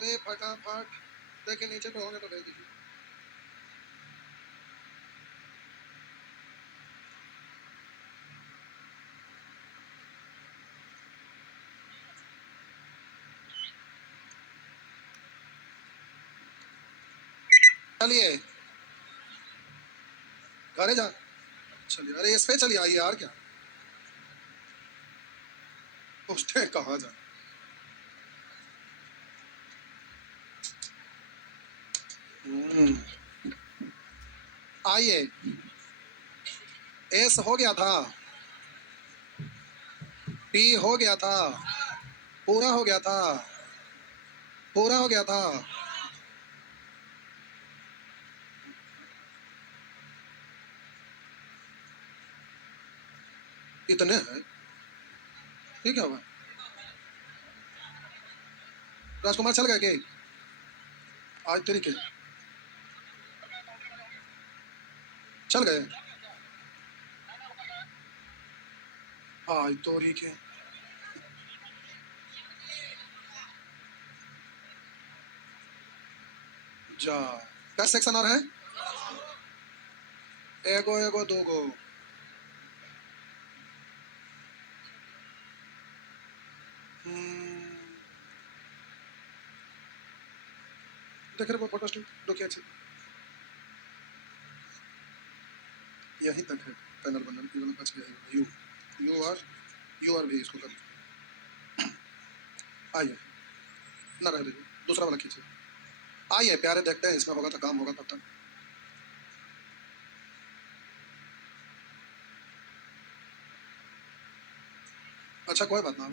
प्यारे फटाफट देखिए नीचे पे होंगे तो भेज दीजिए। चलिए घरे जा, चलिए अरे इस पे चलिए आइए यार, क्या उसने कहा जा। आइए, एस हो गया था, पी हो गया था, पूरा हो गया था, पूरा हो गया था। इतने हैं, ठीक है हुआ। राजकुमार चल गए के आज तरीके चल गए आज तो के जा। क्या सेक्शन आ रहा है? एगो एगो दो गो। देख रहे वो फोटो स्टूडियो क्या अच्छी यहीं तक है। पैनल बनल इवन बच गया। यू आर भी इसको कर आइए ना रह दीजिए, दूसरा वाला खींचिए। आइए प्यारे, देखते हैं इसमें होगा तो काम होगा तब तक। अच्छा कोई बात ना,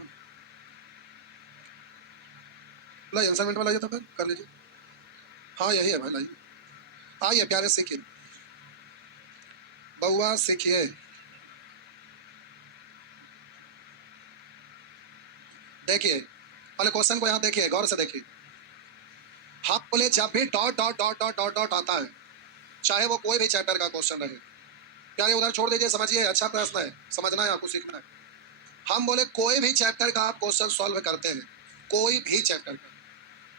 लाइए असाइनमेंट में लाइए तो फिर कर लीजिए। हाँ यही है भाई, लाइए। आइए प्यारे सीखिए, बउआ सीखिए। देखिए पहले क्वेश्चन को यहाँ देखिए, गौर से देखिए। हम बोले जब भी dot dot dot dot dot dot आता है, चाहे वो कोई भी चैप्टर का क्वेश्चन रहे, प्यारे उधर छोड़ दीजिए, समझिए अच्छा प्रश्न है, समझना है आपको, सीखना है। हम बोले कोई भी चैप्टर का आप क्वेश्चन सॉल्व करते हैं, कोई भी चैप्टर का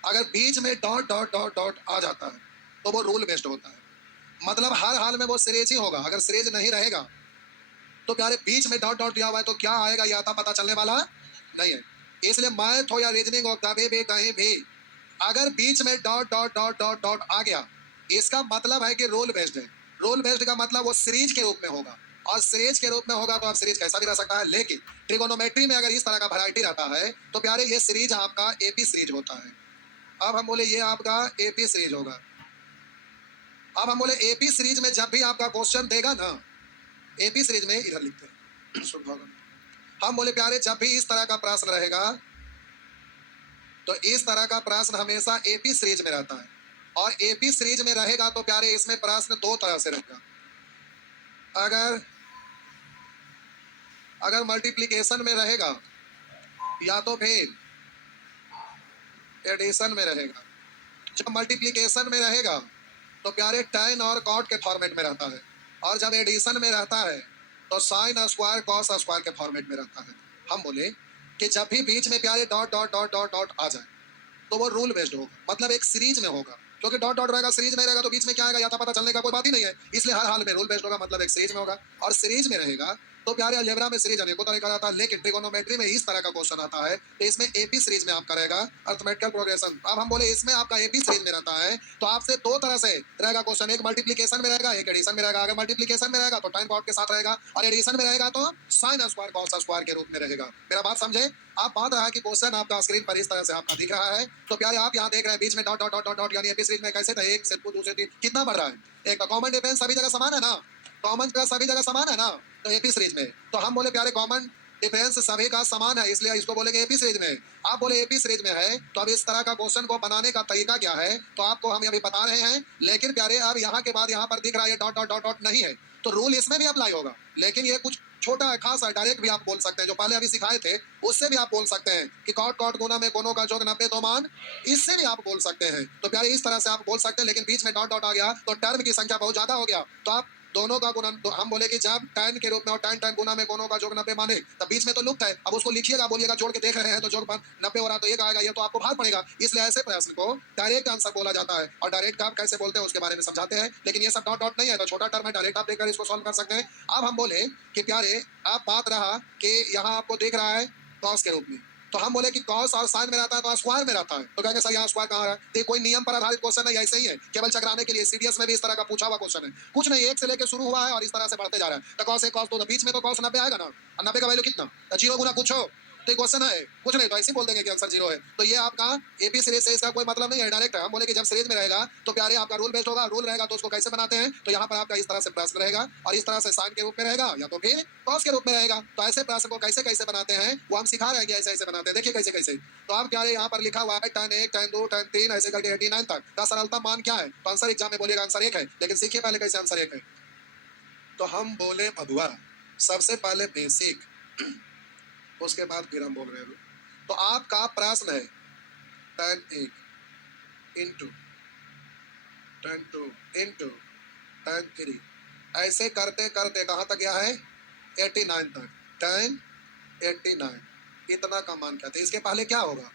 अगर बीच में डॉट डॉट डॉट डॉट आ जाता है तो वो रूल बेस्ड होता है। मतलब हर हाल में वो सीरीज ही होगा। अगर सीरीज नहीं रहेगा तो प्यारे बीच में डॉट डॉट दिया हुआ है तो क्या आएगा या था पता चलने वाला नहीं है। इसलिए मैथ हो या रीजनिंग हो, कभी भी कहीं भी अगर बीच में dot dot dot dot dot आ गया, इसका मतलब है कि रूल बेस्ड है। रूल बेस्ड का मतलब वो सीरीज के रूप में होगा, और सीरीज के रूप में होगा तो आप सीरीज कैसा भी रह सकता है। लेकिन ट्रिगोनोमेट्री में अगर इस तरह का वैरायटी रहता है तो प्यारे ये सीरीज आपका एपी सीरीज होता है। अब हम बोले ये आपका एपी सीरीज होगा। अब हम बोले एपी सीरीज में जब भी आपका क्वेश्चन देगा ना, एपी सीरीज में इधर लिखते हैं, हम बोले प्यारे जब भी इस तरह का प्रश्न रहेगा तो इस तरह का प्रश्न हमेशा एपी सीरीज में रहता है। और एपी सीरीज में रहेगा तो प्यारे इसमें प्रश्न दो तरह से रहेगा। अगर अगर मल्टीप्लिकेशन में रहेगा या तो फिर एडिशन में रहेगा। जब मल्टीप्लिकेशन में रहेगा तो प्यारे tan और cot के फॉर्मेट में रहता है, और जब एडिशन में रहता है तो sin स्क्वायर cos स्क्वायर के फॉर्मेट में रहता है। हम बोले कि जब भी बीच में प्यारे dot dot dot dot dot आ जाए तो वो रूल बेस्ड होगा, मतलब एक सीरीज में होगा। क्योंकि डॉट डॉट रहेगा, सीरीज नहीं रहेगा तो बीच में क्या आएगा या था पता चलने का कोई बात ही नहीं है। इसलिए हर हाल में रूल बेस्ड होगा, मतलब एक सीरीज में होगा। और सीरीज में रहेगा तो प्यारे अलजेब्रा में सीरीज अनेकों तरह का आता है, लेकिन ट्रिगोनोमेट्री में इस तरह का क्वेश्चन आता है तो इसमें एपी सीरीज में आपका रहेगा अर्थमेटिकल प्रोग्रेशन। अब हम बोले इसमें आपका एपी सीरीज में रहता है तो आपसे दो तरह से रहेगा क्वेश्चन, एक मल्टीप्लिकेशन में रहेगा, एक एडिशन में रहेगा। अगर मल्टीप्लिकेशन में रहेगा तो टाइम कॉट के साथ रहेगा, और एडिशन में रहेगा तो साइन स्क्वायर कॉस स्क्वायर के रूप में रहेगा। मेरा बात समझे? आप बात रहा कि क्वेश्चन आपका स्क्रीन पर इस तरह से आपका दिख रहा है तो प्यारे आप यहाँ देख रहे हैं बीच में dot dot dot dot dot, यानी एपी सीरीज में कैसे था, एक से दो, दूसरे तीन, कितना बढ़ रहा है। एक कॉमन डिफरेंस सभी जगह समान है ना, कॉमन का सभी जगह समान है ना, तो एपी सीरीज में। तो हम बोले प्यारे कॉमन डिफरेंस सभी का समान है, इसलिए इसको बोलेंगे एपी सीरीज में। आप बोले एपी सीरीज में है तो अब इस तरह का क्वेश्चन को बनाने का तरीका क्या है तो आपको हम अभी बता रहे हैं। लेकिन प्यारे अब यहाँ के बाद यहाँ पर दिख रहा है डॉट डॉट डॉट डॉट नहीं है तो रूल इसमें भी अप्लाई होगा, लेकिन ये कुछ छोटा है, खास है, डायरेक्ट भी आप बोल सकते हैं, जो पहले अभी सिखाए थे उससे भी आप बोल सकते हैं कि कॉट कॉट गुना में कोनों का जोग 90 तो मान, इससे भी आप बोल सकते हैं। तो प्यारे इस तरह से आप बोल सकते हैं, लेकिन बीच में डॉट डॉट आ गया तो टर्म की संख्या बहुत ज्यादा हो गया तो आप दोनों का गुणन तो हम बोले कि जब tan के रूप में और tan गुना में दोनों का योग 90 माने तब बीच में तो लुप्त है। अब उसको लिखिएगा, बोलिएगा जोड़ के देख रहे हैं तो योग 90 हो रहा तो एक आएगा, ये तो आपको भाग पड़ेगा। इसलिए ऐसे प्रश्न को डायरेक्ट आंसर बोला जाता है। और डायरेक्ट आप कैसे बोलते हैं उसके बारे में समझाते हैं, लेकिन ये सब डॉट डॉट नहीं है, तो छोटा टर्म है, डायरेक्ट आप देखकर इसको सॉल्व कर सकते हैं। अब हम बोले कि प्यारे आप बात रहा कि यहाँ आपको देख रहा है कॉस के रूप में, तो हम बोले कि कॉस और साइन में रहता है तो स्क्वायर में रहता है, तो कहेंगे सर यहाँ स्क्वायर कहाँ है? तो कोई नियम पर आधारित क्वेश्चन है, ऐसे ही है, केवल चकराने के लिए। सीडीएस में भी इस तरह का पूछा हुआ क्वेश्चन है, कुछ नहीं, एक से लेकर शुरू हुआ है और इस तरह से बढ़ते जा रहा है। तो कॉस एक कॉस दो, बीच में तो कॉस 90 आएगा ना, और 90 का वैल्यू कितना? 0 गुना कुछ हो, तो क्वेश्चन है कुछ नहीं, तो ऐसे बोल देंगे कि आंसर 0 है। तो ये आपका एपी सीरीज से इसका कोई मतलब नहीं है, डायरेक्ट है। हम बोले कि जब सीरीज में रहेगा तो प्यारे आपका रूल बेस्ड होगा, रूल रहेगा तो उसको कैसे बनाते हैं, तो यहाँ पर आपका इस तरह से प्रश्न रहेगा और इस तरह से साइन के रूप में रहेगा या तो फिर कॉस के रूप में रहेगा। तो ऐसे प्रश्न को कैसे कैसे बनाते हैं वो हम सिखा रहेंगे, ऐसे ऐसे बनाते हैं, देखिए कैसे कैसे। तो आप प्यारे यहाँ पर लिखा हुआ है tan 1 tan 2 tan 3 ऐसे करके 89 तक का सरलता मान क्या है, तो आंसर एग्जाम में बोलिएगा आंसर 1 है, लेकिन सीखिए पहले कैसे आंसर 1 है। तो हम बोले बबुआ सबसे पहले बेसिक, उसके बाद फिर हम बोल रहे हैं। तो आपका प्रश्न है tan 1 into tan 2 into tan 3, ऐसे करते करते कहाँ तक गया है? 89 तक। tan 89 इतना का मान क्या था? इसके पहले क्या होगा?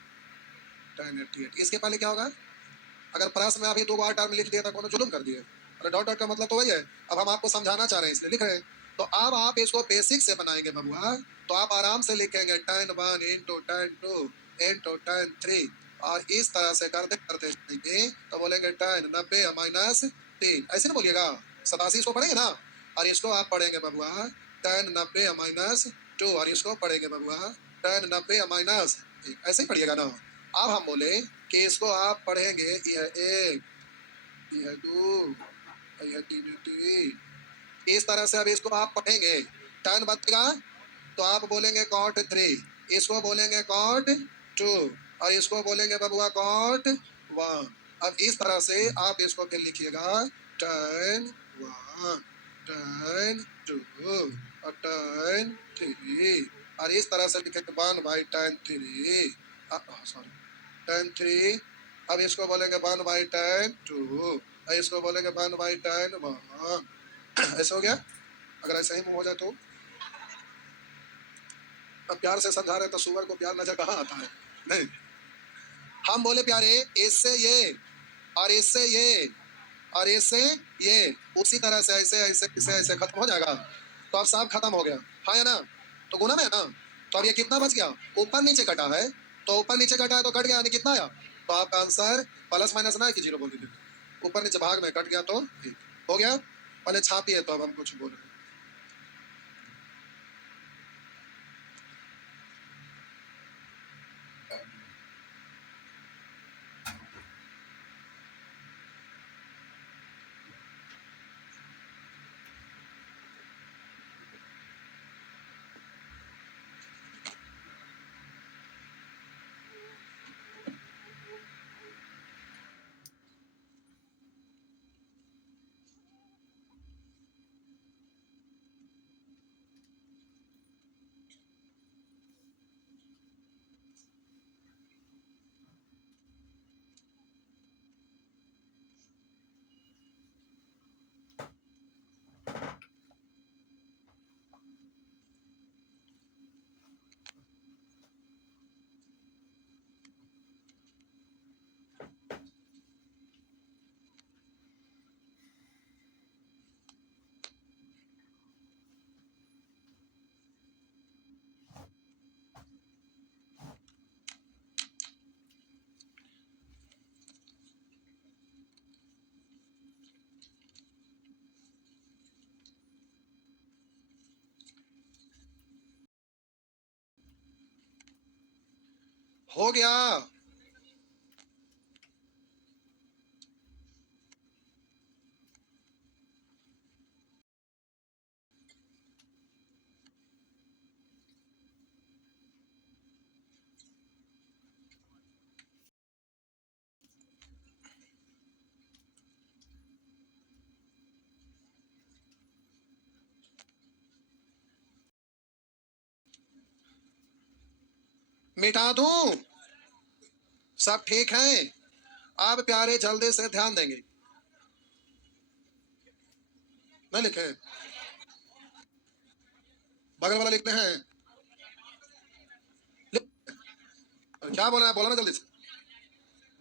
tan 88। इसके पहले क्या होगा? अगर प्रश्न में अभी 2 बार टर्म लिख दिया तो कौन जुलूम कर दिए? अरे डॉट डॉट का मतलब तो वही है, अब हम आपको समझाना चाह रहे हैं इसलिए लिख रहे हैं। तो अब आप इसको बेसिक से बनाएंगे बबुआ, तो आप आराम से लिखेंगे tan 1 into tan 2 into tan 3, और इस तरह से करते करते जाएंगे तो बोलेंगे tan 90 माइनस 3, ऐसे ना बोलिएगा, 87 इसको पढ़ेंगे ना, और इसको आप पढ़ेंगे बबुआ tan 90 माइनस 2, और इसको पढ़ेंगे बबुआ tan 90 माइनस 1, ऐसे ही पढ़िएगा ना। अब हम बोले कि इसको आप पढ़ेंगे यह 1 यह 2 यह 3, इस तरह से अब इसको आप पढ़ेंगे, tan बचेगा तो आप बोलेंगे cot 3, इसको बोलेंगे cot 2, और इसको बोलेंगे बबुआ cot 1। अब इस तरह से आप इसको फिर लिखिएगा tan 1 tan 2 और tan 3, और इस तरह से लिखेंगे 1 बाई tan 3, सॉरी tan 3। अब इसको बोलेंगे 1 बाई tan 2, इसको बोलेंगे 1 बाई tan 1। ऐसे हो गया। अगर ऐसे ही हो जाए तो अब प्यार से समझा रहे तो सुअर को प्यार नजर कहाँ आता है? नहीं, हम बोले प्यारे इससे ये और इससे ये और इससे ये उसी तरह से ऐसे ऐसे ऐसे ऐसे खत्म हो जाएगा, तो अब सब खत्म हो गया, हाँ या ना? तो गुना में है ना, तो अब ये कितना बच गया? ऊपर नीचे कटा है, तो ऊपर नीचे कटा है तो कट गया, यानी कितना आया? तो आपका आंसर प्लस माइनस ना है कि 0 बोल दीजिए, ऊपर नीचे भाग में कट गया तो ठीक हो गया। पहले छापिए तो अब हम कुछ बोल रहे हैं। हो गया। मिटा दूं? सब ठीक है। अब प्यारे जल्दी से ध्यान देंगे। नहीं लिखे, बगल वाला लिखते हैं। क्या बोल रहे हैं, बोला ना जल्दी से।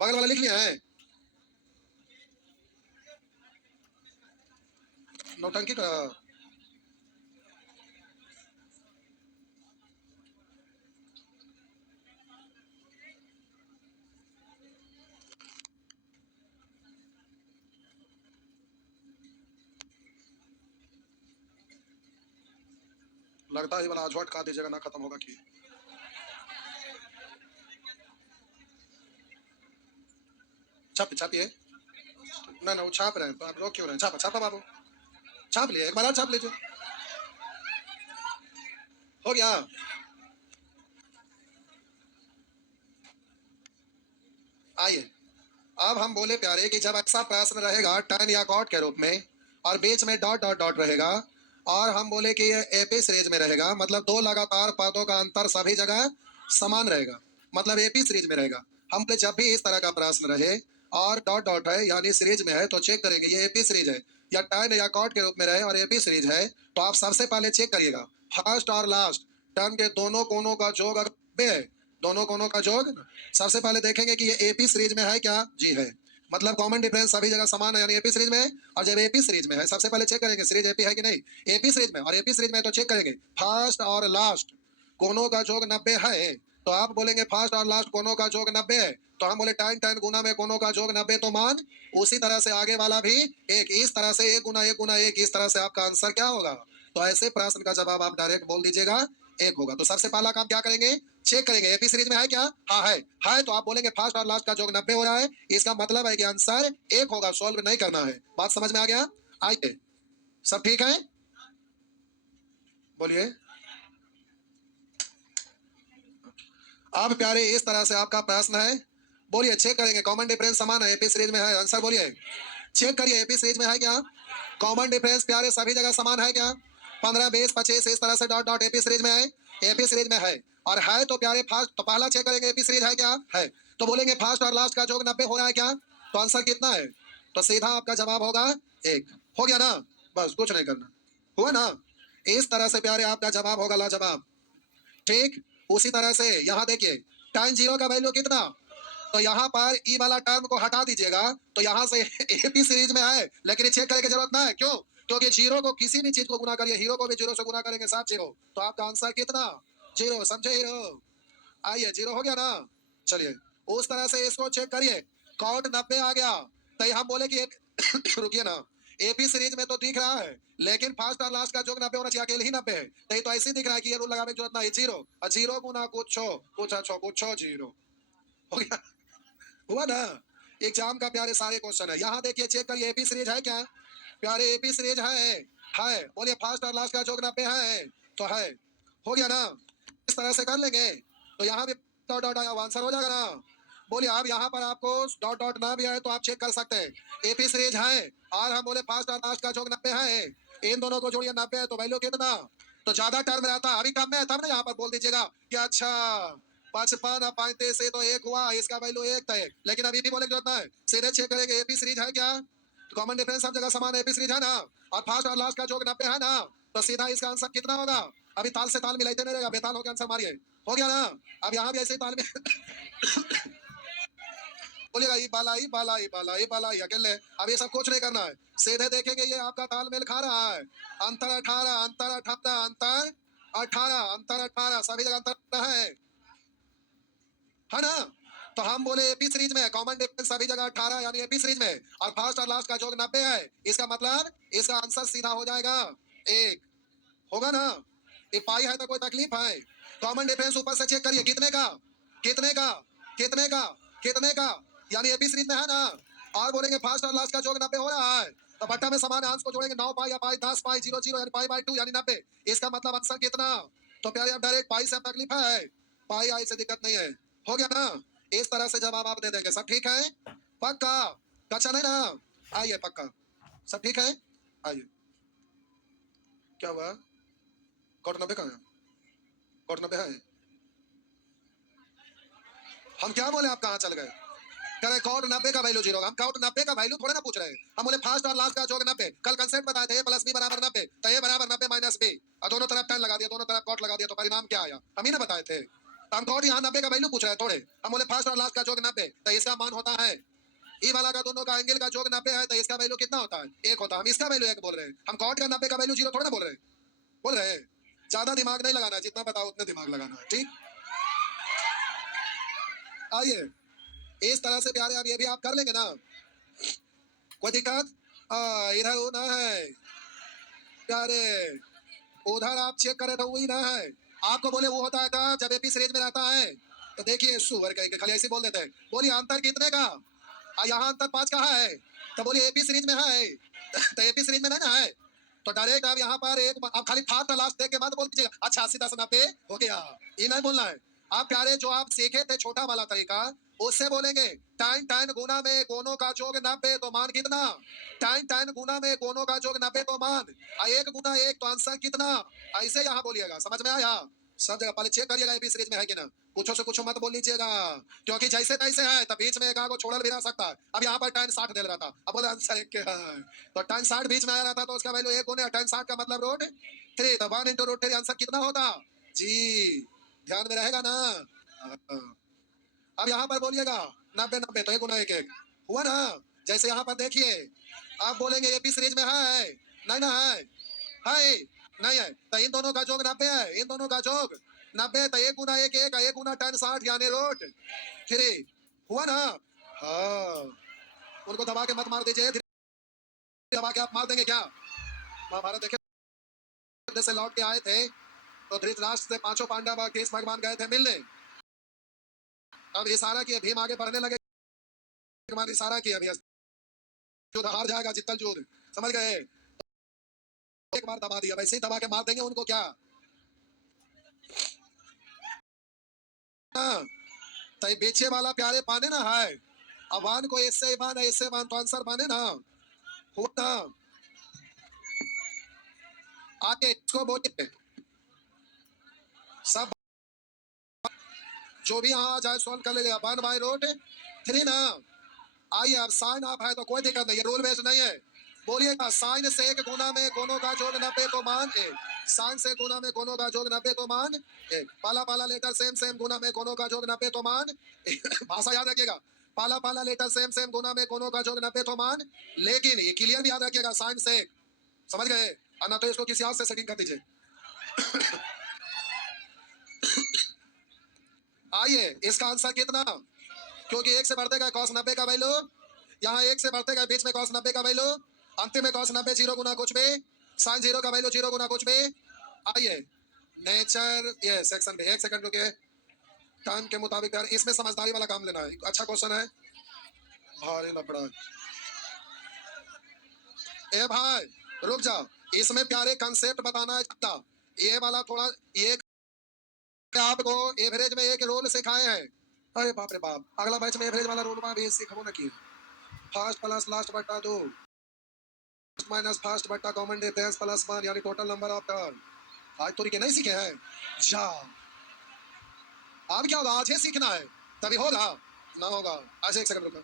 बगल वाला लिख लिया है। नौटंकी का। लगता है ये वाला आजवाट का दीजिएगा ना, खत्म होगा कि छापिए। ना ना वो छाप रहे हैं तो आप रोक क्यों रहे हैं? छापा छापा बाबू, छाप लिए, एक बार और छाप लीजिए। हो गया। आइए, अब हम बोले प्यारे कि जब ऐसा प्रश्न रहेगा टर्न या कॉट के रूप में और बीच में डॉट डॉट डॉट रहेगा और हम बोले कि ये एपी सीरीज में रहेगा, मतलब दो लगातार पदों का अंतर सभी जगह समान रहेगा, मतलब एपी सीरीज में रहेगा। हम बोले जब भी इस तरह का प्रश्न रहे और डॉट डॉट है यानी सीरीज में है तो चेक करेंगे ये एपी सीरीज है, या टर्न या कॉट के रूप में रहे और एपी सीरीज है तो आप सबसे पहले चेक करिएगा फर्स्ट और लास्ट टर्म के दोनों कोनों का जोग अगर 90 है, दोनों कोनों का जोग सबसे पहले देखेंगे कि ये एपी सीरीज में है क्या, जी है, मतलब कॉमन डिफरेंस सभी जगह समान है यानी एपी सीरीज में है। और जब एपी सीरीज में है सबसे पहले चेक करेंगे सीरीज एपी है कि नहीं, एपी सीरीज में, और एपी सीरीज में तो चेक करेंगे फर्स्ट और लास्ट कोनों का जोग 90 है, तो आप बोलेंगे फर्स्ट और लास्ट कोनों का जोग 90 है, तो हम बोले tan tan गुना में कोनों का जोग 90 तो मान उसी तरह से आगे वाला भी एक, इस तरह से एक गुना एक गुना एक, इस तरह से आपका आंसर क्या होगा। तो ऐसे प्रश्न का जवाब आप डायरेक्ट बोल दीजिएगा एक होगा। तो सबसे पहला काम क्या करेंगे, चेक करेंगे एपी सीरीज में है क्या, हाँ है तो आप बोलेंगे फर्स्ट और लास्ट का जोग 90 हो रहा है, इसका मतलब है कि आंसर एक होगा, सॉल्व नहीं करना है। बात समझ में आ गया? आइए, सब ठीक है, बोलिए। अब प्यारे इस तरह से आपका प्रश्न है, बोलिए चेक करेंगे कॉमन डिफरेंस समान है एपी सीरीज में है, आंसर बोलिए। चेक करिए एपी सीरीज में है क्या, कॉमन डिफरेंस प्यारे सभी जगह समान है क्या, 15 20 25 इस तरह से डॉट डॉट एपी सीरीज में है, एपी सीरीज में है और है तो प्यारे फर्स्ट तो पहला चेक करेंगे एपी सीरीज है क्या, है तो बोलेंगे फर्स्ट और लास्ट का जोग 90 हो रहा है क्या, तो आंसर कितना है, तो सीधा आपका जवाब होगा एक। हो गया ना, बस कुछ नहीं करना, हुआ ना। इस तरह से प्यारे आपका जवाब होगा लाजवाब। ठीक, उसी तरह से यहाँ देखिए tan जीरो का वैल्यू कितना, तो यहाँ पर ई वाला टर्म को हटा दीजिएगा तो यहाँ से एपी सीरीज में है, लेकिन ये चेक करने की जरूरत ना है, क्यों, क्योंकि जीरो को किसी भी चीज को गुना करिए, हीरो को भी जीरो से गुना करेंगे, 7 जीरो, तो आपका आंसर कितना, जीरो, समझे हीरो। आइए जीरो हो गया ना, चलिए उस तरह से इसको चेक करिए, कॉट 90 आ गया, तो हम बोले कि एक रुकिए ना, एपी सीरीज में तो दिख रहा है लेकिन फर्स्ट और लास्ट का जोग 90 होना चाहिए, अकेले ही 90 है, तो तो ऐसे दिख रहा है कि ये रूल लगाने की जरूरत नहीं, जीरो और जीरो गुना कुछ कुछ जीरो, हो गया, हुआ ना। एग्जाम का प्यारे सारे क्वेश्चन है, यहाँ देखिए चेक करिए एपी सीरीज है क्या, प्यारे एपी सीरीज है बोलिए फर्स्ट और लास्ट का जोग 90 है तो है, हो गया ना। इस तरह से कर लेंगे तो यहाँ भी डॉट डॉट आया, आंसर हो जाएगा ना। बोलिए अब यहाँ पर आपको डॉट डॉट ना भी आए तो आप चेक कर सकते हैं एपी सीरीज है और हम बोले फर्स्ट और लास्ट का जोग 90 है, इन दोनों को जोड़िए 90 है तो वैल्यू कितना, तो ज्यादा टर्म रहता अभी कम में है तब ना यहाँ पर बोल दीजिएगा कि अच्छा 55 और 35 से तो एक हुआ, इसका वैल्यू एक था एक, लेकिन अभी भी बोले की जरूरत है, सीधे चेक करेंगे एपी सीरीज है क्या, तो कॉमन डिफरेंस सब जगह समान है, एपी सीरीज है ना और फर्स्ट और लास्ट का जोग 90 है ना, तो सीधा इसका आंसर कितना होगा, अभी ताल से ताल मिलाते नहीं रहेगा, बेताल होकर आंसर मारिए, हो गया ना। अब यहाँ भी ऐसे ही ताल में बोलिएगा ई बाला ई बाला ई बाला ई बाला ई अकेले, अब ये सब कुछ नहीं करना है, सीधे देखेंगे ये आपका तालमेल खा रहा है, अंतर 18 अंतर 18 अंतर 18 अंतर 18 सभी जगह अंतर है ना, तो हम बोले एपी सीरीज में कॉमन डिफरेंस सभी जगह 18 यानी एपी सीरीज में और फर्स्ट और लास्ट का जोग 90 है, इसका मतलब इसका आंसर सीधा हो जाएगा एक, होगा ना। ये पाई है तो कोई तकलीफ है, कॉमन डिफरेंस ऊपर से चेक करिए कितने का कितने का कितने का कितने का, यानी एपी सीरीज में है ना, और बोलेंगे फर्स्ट और लास्ट का जोग 90 हो रहा है तो बट्टा में समान अंश को जोड़ेंगे 9 पाई या पाई 10 पाई 0 0 यानी पाई बाई 2 यानी 90, इसका मतलब आंसर कितना, तो प्यारे आप डायरेक्ट पाई से तकलीफ है, पाई आई से दिक्कत नहीं है, हो गया ना। इस तरह से जवाब आप दे देंगे, सब ठीक है, पक्का, कच्चा नहीं ना, आइए पक्का, सब ठीक है, आइए। क्या हुआ, कॉट 90 का है, कॉट 90 है, हम क्या बोले आप कहाँ चल गए, कह रहे कॉट 90 का वैल्यू 0 होगा। हम कॉट 90 का वैल्यू थोड़ा ना पूछ रहे हैं, हम बोले फर्स्ट और लास्ट का जोड़ 90। कल कंसेप्ट बताए थे a प्लस b बराबर 90, तो a बराबर 90 माइनस b, और दोनों तरफ 10 लगा दिया, दोनों तरफ कॉट लगा दिया, तो परिणाम क्या आया? हम ही ना बताए थे। तो हम कॉट यहाँ 90 का वैल्यू पूछ रहे हैं थोड़े, हम बोले फर्स्ट और लास्ट का जोड़ 90, तो इसका मान होता है ई वाला का दोनों का एंगल का जोड़ 90 है, तो इसका वैल्यू कितना होता है? 1 होता है। हम इसका वैल्यू 1 बोल रहे हैं, हम कॉट का 90 का वैल्यू 0 थोड़ा ना बोल रहे हैं। ज्यादा दिमाग नहीं लगाना, जितना बताओ उतना दिमाग लगाना, ठीक? आइए इस तरह से प्यारे, अब ये भी आप कर लेंगे ना, कोई दिक्कत? इधर वो ना है प्यारे, उधर आप चेक करे तो वही ना है। आपको बोले वो होता है का जब एपी सीरीज में रहता है, तो देखिए सुअर कहीं खाली ऐसे बोल देते हैं। बोलिए अंतर कितने का? यहाँ अंतर 5 का है, तो बोलिए एपी सीरीज में है तो एपी सीरीज में नहीं ना है, तो डायरेक्ट आप यहाँ पर एक आप खाली फास्ट लास्ट देख के बाद बोल दीजिएगा अच्छा 80 10 90 हो गया। ये नहीं बोलना है। आप प्यारे जो आप सीखे थे छोटा वाला तरीका, उससे बोलेंगे tan tan गुना में कोनों का जोग 90 तो मान कितना? tan tan गुना में कोनों का जोग 90 तो मान 1 गुना 1 तो आंसर कितना? ऐसे यहाँ बोलिएगा। समझ में आया? सब जगह पहले चेक करिएगा एपी सीरीज में है कि ना। कुछ से कुछ मत बोल लीजिएगा, क्योंकि जैसे तैसे है तो बीच में एक आगो छोड़ भी ना सकता है। अब यहाँ पर tan 60 दे रहा था, अब बोला आंसर 1 है, तो tan 60 बीच में आ रहा था, तो उसका वैल्यू 1 गुना tan 60 का मतलब रूट 3, तो 1 into रूट 3 आंसर कितना होता जी? ध्यान में रहेगा ना? अब यहाँ पर बोलिएगा 90 90 तो 1 गुना 1 1 हुआ ना। जैसे यहाँ पर देखिए आप बोलेंगे एपी सीरीज में है नहीं ना है, है नहीं है, तो इन दोनों का जोग 90 है, इन दोनों का जोग 90, तो 1 गुना 1 1 1 गुना tan 60 यानी रूट 3 हुआ ना। हाँ उनको दबा के मत मार दीजिए, दबा के आप मार देंगे क्या? महाभारत देखे से लौट के आए थे, तो धृतराष्ट्र से 5 पांडव कृष्ण भगवान गए थे मिलने। अब इशारा किया, भीम आगे बढ़ने लगे, इशारा किया अभी युद्ध हार जाएगा जितल युद्ध, समझ गए? एक बार दबा दिया, वैसे ही दबा के मार देंगे उनको क्या? तो बेचे वाला प्यारे पाने ना है, अवान को ऐसे बान तो आंसर पाने ना होता। आगे इसको बोलिए सब जो भी यहाँ आ जाए सॉल्व कर लेगा 1 बाय रूट 3 ना। आइए अब साइन आप है तो कोई दिक्कत नहीं है, रूल बेस्ड नहीं है। बोलिएगा साइन से 1 गुना में कोनों का जोड़ 90 तो मान 1, साइन से गुना में कोनों का जोड़ 90 तो मान 1, पाला पाला लेटर सेम सेम गुना में कोनों का जोड़ 90 तो मान भाषा याद रखिएगा, पाला पाला लेटर सेम सेम गुना में कोनों का जोड़ 90 तो मान। लेकिन ये क्लियर भी याद रखिएगा साइन से, समझ गए? ना तो इसको किसी और से सेटिंग कर दीजिए। आइए इसका आंसर कितना, क्योंकि 1 से बढ़ते गए cos 90 का वैल्यू, यहाँ 1 से बढ़ते गए बीच में cos 90 का वैल्यू, अंतिम में cos 90 0 गुना कुछ भी, sin 0 का वैल्यू 0 गुना कुछ भी। आइए नेचर ये सेक्शन में 1 सेकंड रुके, टाइम के मुताबिक यार इसमें समझदारी वाला काम लेना है। अच्छा क्वेश्चन है, भारी लफड़ा। ए भाई रुक जाओ, इसमें प्यारे कंसेप्ट बताना है ज्यादा, ये वाला थोड़ा ये आपको एवरेज में एक रोल सिखाए हैं। अरे बाप रे बाप, अगला बैच में एवरेज वाला रोल भी सीखो ना कि फर्स्ट प्लस लास्ट बटा 2 माइनस फर्स्ट बटा कॉमन डिफरेंस प्लस 1 यानी टोटल नंबर ऑफ टर्न। आज तो नहीं सीखे हैं जा, अब क्या होगा? आज ही सीखना है तभी होगा, ना होगा। आज 1 सेकंड रुको,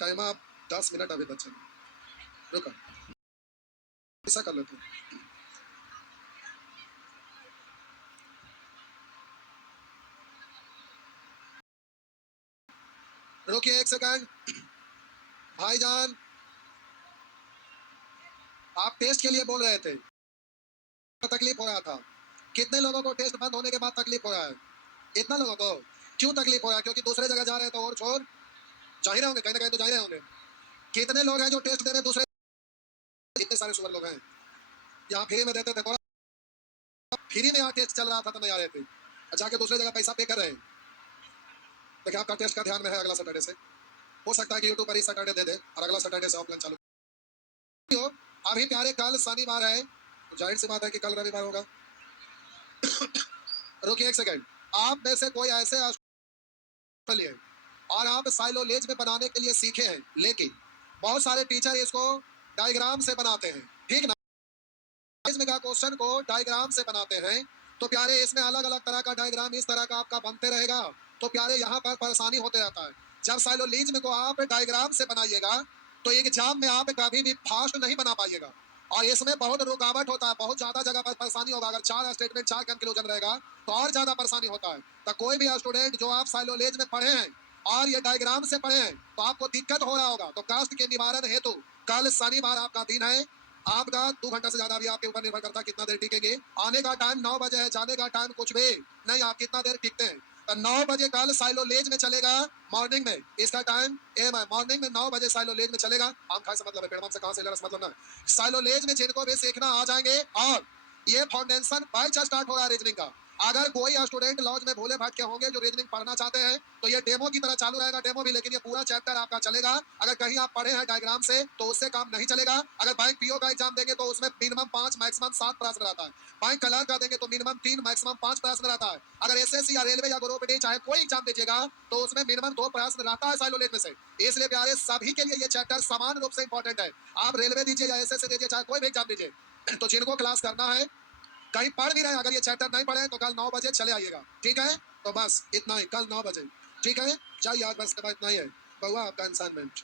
टाइम आप 10 मिनट अभी बच्चे रुको, ऐसा कर लेते हैं। रुकिए 1 सेकंड भाईजान, आप टेस्ट के लिए बोल रहे थे, तकलीफ हो रहा था। कितने लोगों को टेस्ट बंद होने के बाद तकलीफ हो रहा है? इतना लोगों को क्यों तकलीफ हो रहा है? क्योंकि दूसरे जगह जा रहे हैं तो और छोड़ जा ही रहे होंगे, कहीं ना कहीं तो जा ही रहे होंगे। कितने लोग हैं जो टेस्ट दे रहे हैं दूसरे? इतने सारे सुपर लोग हैं, यहाँ फ्री में देते थे, फ्री में यहाँ टेस्ट चल रहा था तो नहीं आ रहे थे, जाके दूसरे जगह पैसा पे कर रहे हैं। देखिए आपका टेस्ट का ध्यान में है, अगला सैटरडे से हो सकता है कि यूट्यूब पर ही सैटरडे दे दे और अगला सैटरडे से ऑफलाइन चालू हो। अभी प्यारे कल शनिवार है, तो जाहिर सी बात है कि कल रविवार होगा। रुकिए 1 सेकंड, आप में से कोई ऐसे लिए और आप साइलोलेज में बनाने के लिए सीखे हैं, लेकिन बहुत सारे टीचर इसको डायग्राम से बनाते हैं, ठीक ना? इसमें का क्वेश्चन को डायग्राम से बनाते हैं, तो प्यारे इसमें अलग अलग तरह का डायग्राम इस तरह का आपका बनते रहेगा, तो प्यारे यहाँ पर परेशानी होते रहता है। जब साइलोलिज्म को आप डायग्राम से बनाइएगा तो एग्जाम में आप कभी भी फास्ट नहीं बना पाइएगा, और इसमें बहुत रुकावट होता है, बहुत ज्यादा जगह पर परेशानी होगा। अगर 4 स्टेटमेंट 4 कंक्लूजन रहेगा तो और ज्यादा परेशानी होता है। तो कोई भी स्टूडेंट जो आप साइलोलेज में पढ़े हैं और ये डायग्राम से पढ़े हैं तो आपको दिक्कत हो रहा होगा। तो कष्ट के निवारण हेतु कल शनिवार आपका दिन है। आपका 2 घंटा से ज्यादा भी आपके ऊपर निर्भर करता है कितना देर टिकेंगे। आने का टाइम 9 बजे है, जाने का टाइम कुछ भी नहीं, आप कितना देर टिकते हैं। तो 9 बजे कल साइलोलेज में चलेगा, मॉर्निंग में। इसका टाइम एम है, मॉर्निंग में 9 बजे साइलोलेज में चलेगा। आम खाए से मतलब है, पेड़म से कहां से ले रहा मतलब ना। साइलोलेज में जिनको भी सीखना आ जाएंगे, और ये फाउंडेशन बैच स्टार्ट हो रहा है रीजनिंग का। अगर कोई स्टूडेंट लॉज में भोले भटके होंगे जो रीजनिंग पढ़ना चाहते हैं तो ये डेमो की तरह चालू रहेगा, डेमो भी, लेकिन ये पूरा चैप्टर आपका चलेगा। अगर कहीं आप पढ़े हैं डायग्राम से तो उससे काम नहीं चलेगा। अगर बैंक पीओ का एग्जाम देंगे तो उसमें मिनिमम 5 मैक्सिमम 7 प्रश्न रहता है। बैंक क्लर्क का देंगे तो मिनिमम 3 मैक्सिमम 5 प्रश्न रहता है। अगर एसएससी या रेलवे या ग्रुप डी चाहे कोई एग्जाम दीजिएगा तो उसमें मिनिमम 2 प्रश्न रहता है साइलोलेज में से। इसलिए प्यारे सभी के लिए ये चैप्टर समान रूप से इंपॉर्टेंट है। आप रेलवे दीजिए या एसएससी दीजिए, चाहे कोई भी एग्जाम दीजिए, तो जिनको क्लास करना है, कहीं पढ़ भी रहे हैं, अगर ये चैप्टर नहीं पढ़े तो कल 9 बजे चले आइएगा, ठीक है। तो बस इतना ही, कल 9 बजे, ठीक है। चाहिए आज बस इतना ही है, बहुआ आपका असाइनमेंट।